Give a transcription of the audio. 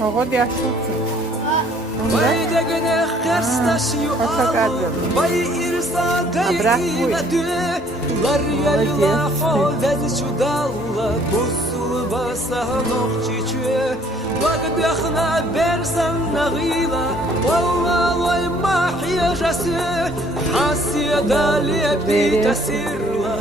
هقعد yaşlısın. Vay degene xerstaş yu'al Vay irsa gayime dü Lar yayla hovez çudalla Busul basa nohçiçü Vagd yaxna bersan nağila Valla vay mahiye jası Hasiye dali bi tesirla